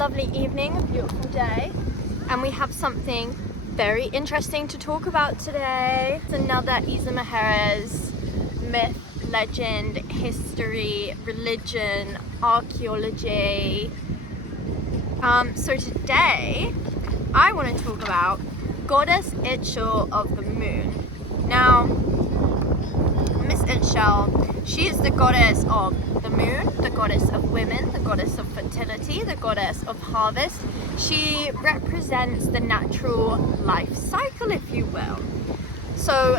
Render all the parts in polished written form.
lovely evening, a beautiful day, and we have something very interesting to talk about today. It's another Isla Mujeres myth, legend, history, religion, archaeology. So today I want to talk about Goddess Ixchel of the moon. Now, Miss Ixchel, she is the goddess of the moon, the goddess of women, the goddess of fertility, the goddess of harvest. She represents the natural life cycle, if you will. So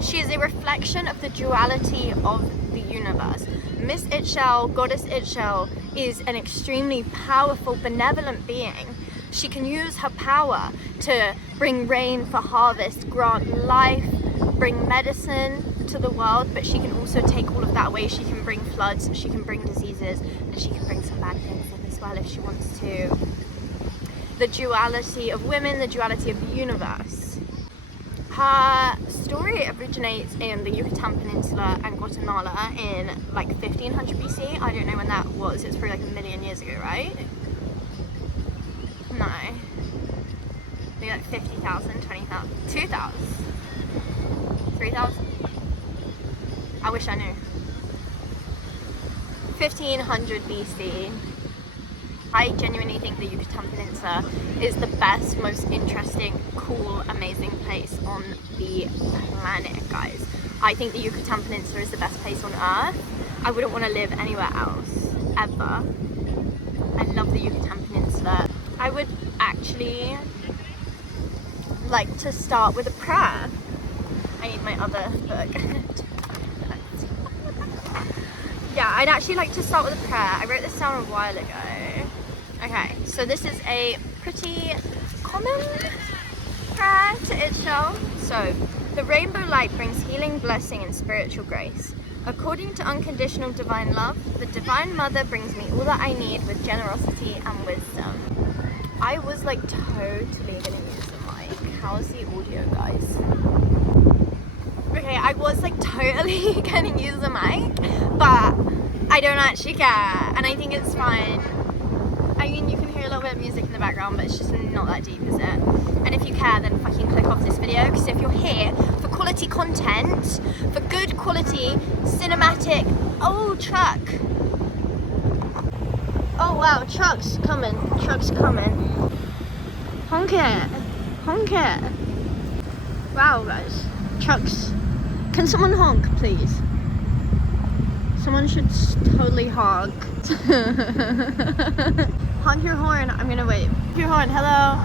she is a reflection of the duality of the universe. Miss Ixchel, Goddess Ixchel, is an extremely powerful, benevolent being. She can use her power to bring rain for harvest, grant life, bring medicine to the world, but she can also take all of that away. She can bring floods, she can bring diseases, and she can bring some bad things in as well if she wants to. The duality of women, the duality of the universe. Her story originates in the Yucatan Peninsula and Guatemala in like 1500 BC. I don't know when that was. It's probably like a million years ago, right? No. Maybe like 50,000, 20,000, 2,000, 3,000. I wish I knew. 1500 BC. I genuinely think the Yucatan Peninsula is the best, most interesting, cool, amazing place on the planet, guys. I think the Yucatan Peninsula is the best place on Earth. I wouldn't want to live anywhere else, ever. I love the Yucatan Peninsula. I would actually like to start with a prayer. I need my other book. Yeah, I'd actually like to start with a prayer. I wrote this down a while ago. Okay, so this is a pretty common prayer to Ixchel. So, the rainbow light brings healing, blessing, and spiritual grace. According to unconditional divine love, the Divine Mother brings me all that I need with generosity and wisdom. I was like totally gonna use the mic. How's the audio, guys? Okay, I was like totally gonna use the mic, but I don't actually care, and I think it's fine. I mean, you can hear a little bit of music in the background, but it's just not that deep, is it? And if you care, then fucking click off this video, because if you're here for quality content, for good quality, cinematic, oh, truck. Oh wow, truck's coming, truck's coming. Honk it, honk it. Wow, guys, trucks. Can someone honk, please? Someone should totally honk. Honk your horn. I'm gonna wave. Honk your horn. Hello.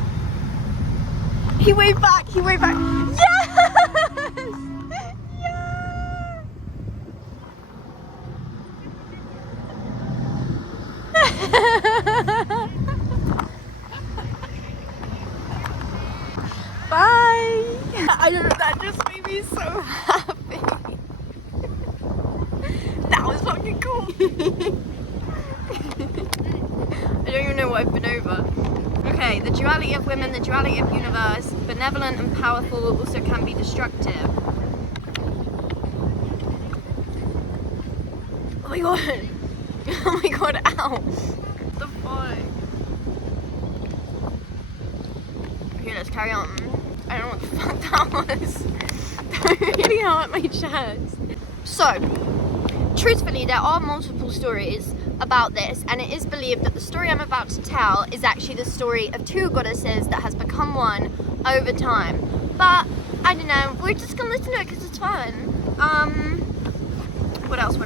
He waved back. He waved back. Yes! Yeah! Bye. I don't know. That just made me so happy. That was fucking cool. I don't even know what I've been over. Okay, the duality of women, the duality of universe, benevolent and powerful, also can be destructive. Oh my god. Oh my god, ow. What the fuck? Okay, let's carry on. I don't know what the fuck that was. That really hurt my chest. So, truthfully, there are multiple stories about this, and it is believed that the story I'm about to tell is actually the story of two goddesses that has become one over time. But I don't know, we're just gonna listen to it because it's fun. What else?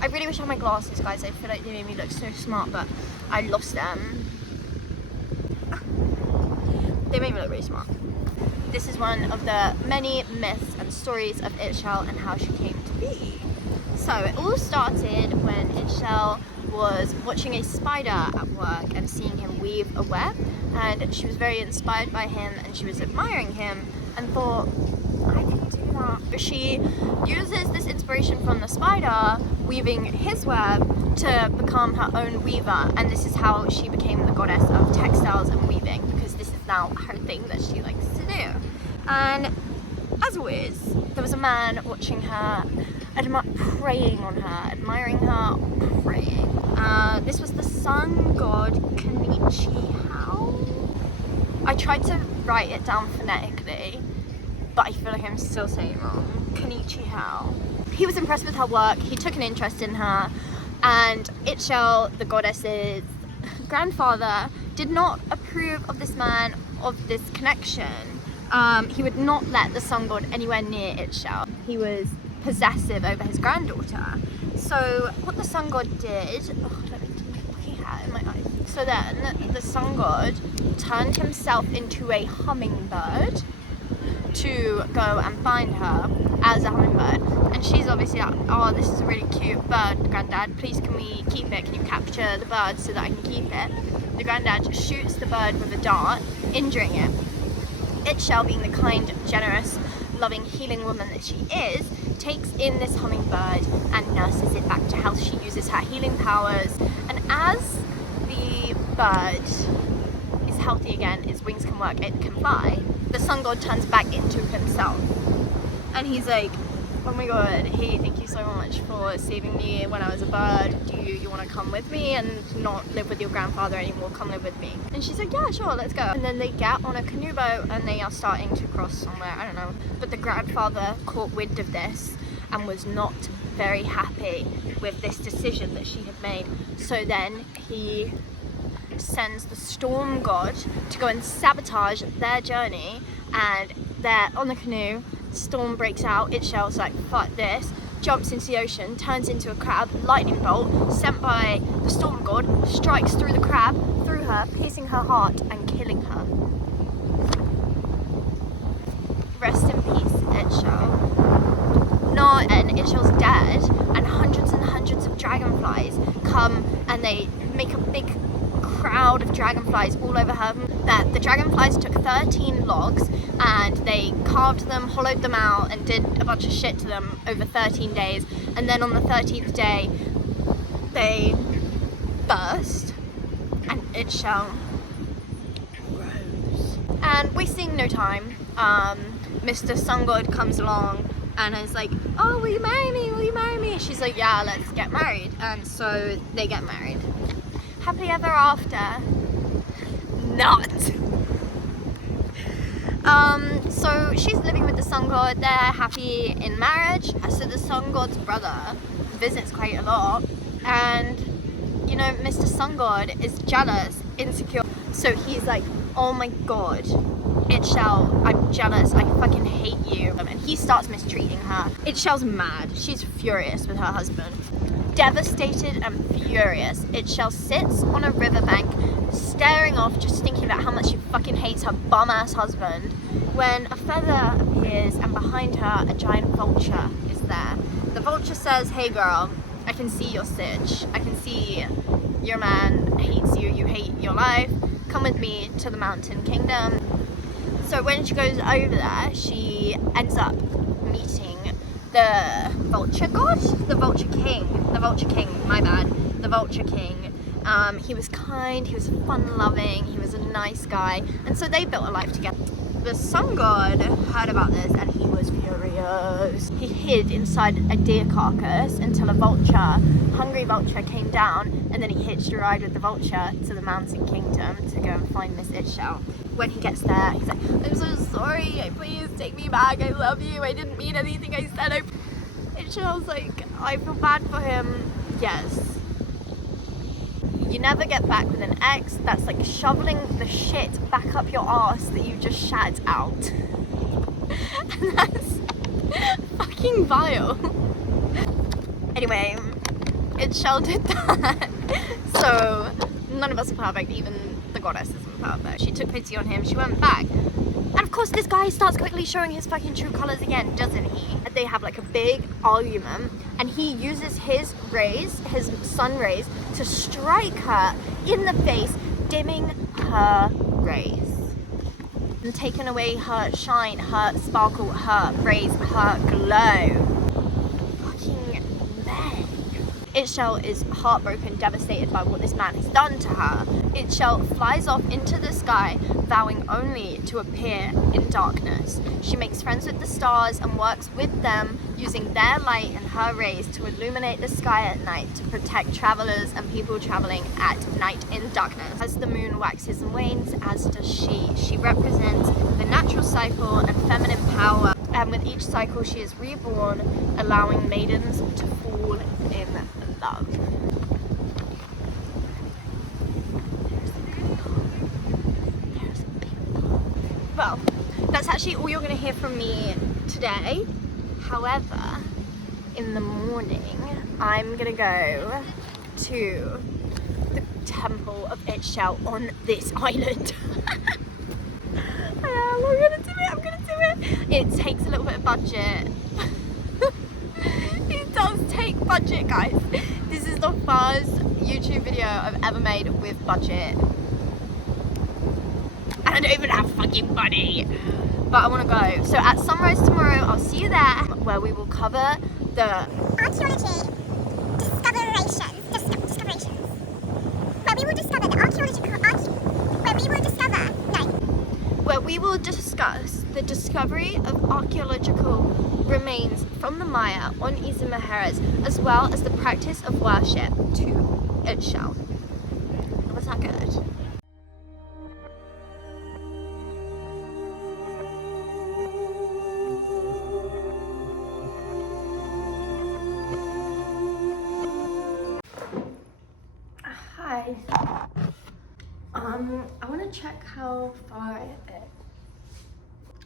I really wish I had my glasses, guys. I feel like they made me look so smart, but I lost them. They made me look really smart. This is one of the many myths and stories of Ixchel and how she came to be. So it all started when Ixchel was watching a spider at work and seeing him weave a web, and she was very inspired by him and she was admiring him and thought, I can do that. But she uses this inspiration from the spider weaving his web to become her own weaver, and this is how she became the goddess of textiles and weaving, because this is now her thing that she likes to do. And as always, there was a man watching her, preying on her, admiring her, praying. This was the sun god Ixchel. I tried to write it down phonetically, but I feel like I'm still saying it wrong. Ixchel. He was impressed with her work, he took an interest in her, and Ixchel, the goddess's grandfather, did not approve of this man, of this connection. He would not let the sun god anywhere near Ixchel. He was possessive over his granddaughter. So what the sun god did, he had in my eyes. So then the sun god turned himself into a hummingbird to go and find her as a hummingbird. And she's obviously like, oh, this is a really cute bird, Granddad, please can we keep it? Can you capture the bird so that I can keep it? The Granddad shoots the bird with a dart, injuring it. Ixchel, being the kind, generous, loving, healing woman that she is, takes in this hummingbird and nurses it back to health. She uses her healing powers, and as the bird is healthy again, its wings can work, it can fly, the sun god turns back into himself. And he's like, oh my god, hey, thank you so much for saving me when I was a bird. Do you want to come with me and not live with your grandfather anymore? Come live with me. And she's like, yeah, sure, let's go. And then they get on a canoe boat and they are starting to cross somewhere, I don't know. But the grandfather caught wind of this and was not very happy with this decision that she had made. So then he sends the storm god to go and sabotage their journey, and they're on the canoe. Storm breaks out. Ixchel's like, fuck this, jumps into the ocean, turns into a crab, lightning bolt sent by the storm god strikes through the crab, through her, piercing her heart and killing her. Rest in peace, Ixchel. And Ixchel's dead, and hundreds of dragonflies come and they make a big crowd of dragonflies all over her. That the dragonflies took 13 logs and they carved them, hollowed them out, and did a bunch of shit to them over 13 days. And then on the 13th day, they burst, and Ixchel rose. And wasting no time, Mr. Sun God comes along and is like, oh, will you marry me? Will you marry me? She's like, yeah, let's get married. And so they get married. Happily ever after. Not. So she's living with the sun god. They're happy in marriage. So the sun god's brother visits quite a lot, and you know, Mr. Sun God is jealous, insecure. So he's like, oh my god, Ixchel, I'm jealous, I fucking hate you. And he starts mistreating her. Ixchel's mad. She's furious with her husband. Devastated and furious, Ixchel sits on a riverbank, staring off, just thinking about how much she fucking hates her bum-ass husband, when a feather appears and behind her a giant vulture is there. The vulture says, hey girl, I can see your stitch. I can see your man hates you, you hate your life. Come with me to the mountain kingdom. So when she goes over there, she ends up meeting the vulture god? The vulture king, my bad. The vulture king. He was kind, he was fun-loving, he was a nice guy, and so they built a life together. The sun god heard about this and he was furious. He hid inside a deer carcass until a vulture, hungry vulture, came down, and then he hitched a ride with the vulture to the mountain kingdom to go and find Miss Ixchel. When he gets there, he's like, I'm so sorry, please take me back, I love you, I didn't mean anything I said. Ixchel's like, I feel bad for him. Yes. You never get back with an ex. That's like shoveling the shit back up your ass that you just shat out. And that's fucking vile. Anyway, Ixchel did that. So none of us are perfect, even the goddess isn't perfect. She took pity on him, she went back. And of course this guy starts quickly showing his fucking true colours again, doesn't he? They have like a big argument, and he uses his rays, his sun rays, to strike her in the face, dimming her rays. And taking away her shine, her sparkle, her rays, her glow. Fucking men. Ixchel is heartbroken, devastated by what this man has done to her. Ixchel flies off into the sky, vowing only to appear in darkness. She makes friends with the stars and works with them, using their light and her rays to illuminate the sky at night to protect travelers and people traveling at night in darkness. As the moon waxes and wanes, as does she. She represents the natural cycle and feminine power, and with each cycle she is reborn, allowing maidens to fall in love. Well, that's actually all you're going to hear from me today. However, in the morning, I'm going to go to the temple of Ixchel on this island. I'm going to do it. It takes a little bit of budget. It does take budget, guys. This is the first YouTube video I've ever made with budget. And I don't even have fucking money. But I want to go. So at sunrise tomorrow, I'll see you there, where we will cover the archaeology discoveries, where we will discover the where we will discuss the discovery of archaeological remains from the Maya on Isla Mujeres, as well as the practice of worship to Ixchel. Was that good? Hi. I want to check how far it is.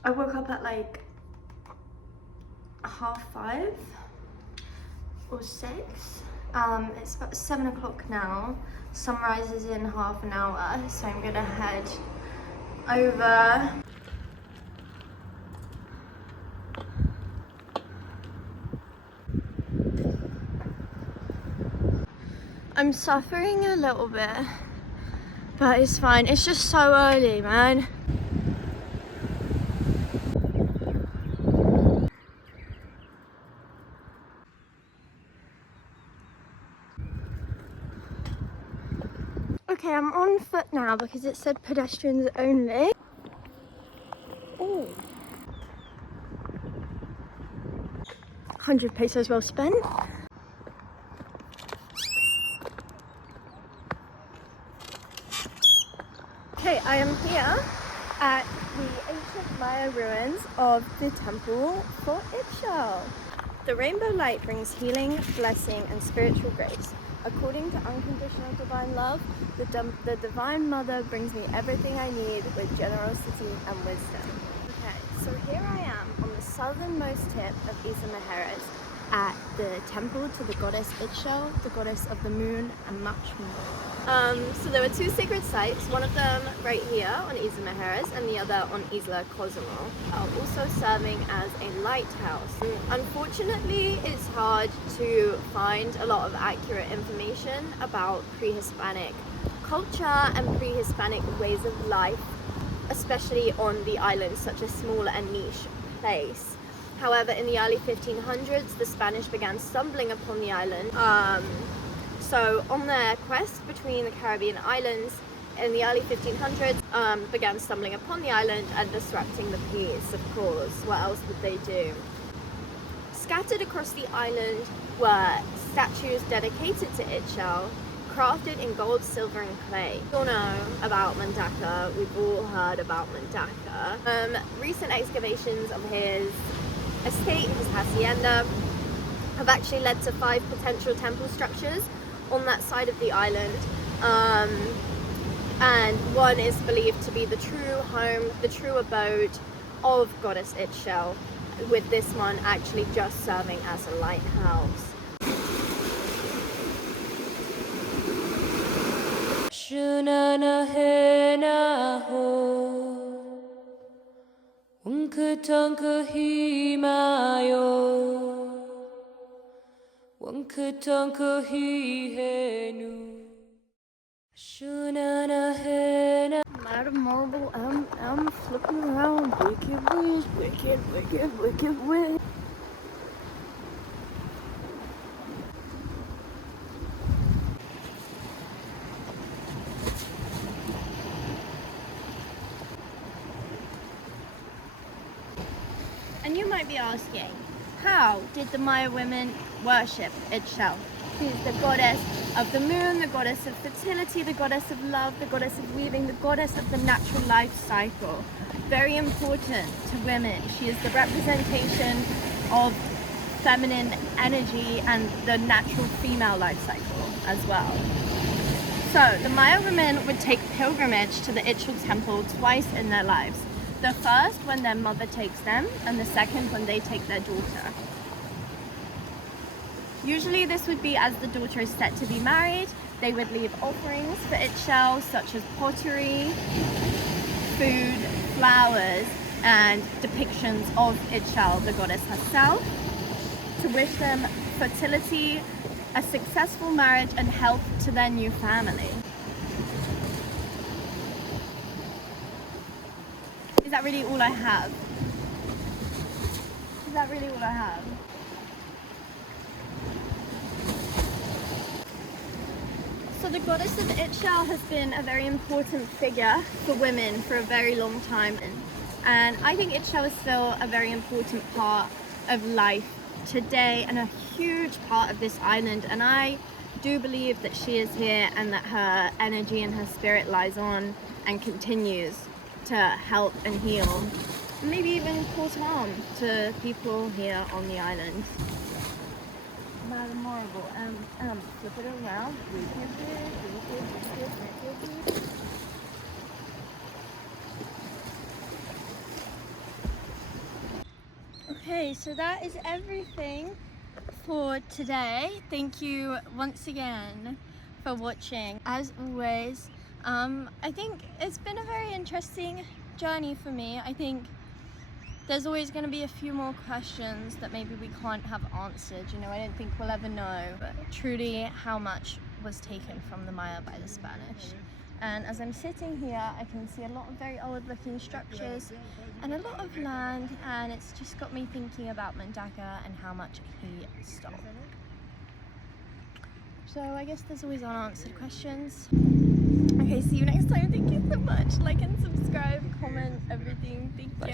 I woke up at like 5:30 or 6. It's about 7 o'clock now. Sunrise is in half an hour, so I'm gonna head over. I'm suffering a little bit, but it's fine. It's just so early, man. Okay, I'm on foot now because it said pedestrians only. Oh. 100 pesos well spent. Okay, I am here at the ancient Maya ruins of the temple for Ixchel. The rainbow light brings healing, blessing, and spiritual grace. According to unconditional divine love, the Divine Mother brings me everything I need with generosity and wisdom. Okay, so here I am on the southernmost tip of Isla Mujeres at the temple to the Goddess Ixchel, the goddess of the moon, and much more. So there were 2 sacred sites, one of them right here on Isla Mujeres and the other on Isla Cozumel, also serving as a lighthouse. Unfortunately, it's hard to find a lot of accurate information about pre-Hispanic culture and pre-Hispanic ways of life, especially on the island, such a small and niche place. However, in the early 1500s, the Spanish began stumbling upon the island. So on their quest between the Caribbean islands in the early 1500s, began stumbling upon the island and disrupting the peace, of course. What else would they do? Scattered across the island were statues dedicated to Ixchel, crafted in gold, silver, and clay. We all know about Mandaka. We've all heard about Mandaka. Recent excavations of his estate, his hacienda, have actually led to 5 potential temple structures on that side of the island, and one is believed to be the true home, the true abode of Goddess Ixchel, with this one actually just serving as a lighthouse. I'm out of marble. I'm flipping around. Wicked whiz, wicked whiz. And you might be asking, how did the Maya women worship Ixchel? She's the goddess of the moon, the goddess of fertility, the goddess of love, the goddess of weaving, the goddess of the natural life cycle. Very important to women. She is the representation of feminine energy and the natural female life cycle as well. So the Maya women would take pilgrimage to the Ixchel temple twice in their lives. The first when their mother takes them, and the second when they take their daughter. Usually this would be as the daughter is set to be married. They would leave offerings for Ixchel, such as pottery, food, flowers, and depictions of Ixchel, the goddess herself, to wish them fertility, a successful marriage, and health to their new family. Is that really all I have? Is that really all I have? So the goddess of Ixchel has been a very important figure for women for a very long time. And I think Ixchel is still a very important part of life today and a huge part of this island. And I do believe that she is here and that her energy and her spirit lies on and continues to help and heal, and maybe even cause harm to people here on the island. Madam Marble, flip it around. Okay, so that is everything for today. Thank you once again for watching. As always, I think it's been a very interesting journey for me. I think there's always going to be a few more questions that maybe we can't have answered. You know, I don't think we'll ever know truly how much was taken from the Maya by the Spanish. And as I'm sitting here, I can see a lot of very old looking structures and a lot of land, and it's just got me thinking about Mandaka and how much he stole. So I guess there's always unanswered questions. Okay, see you next time. Thank you so much. Like and subscribe, comment, everything. Thank you.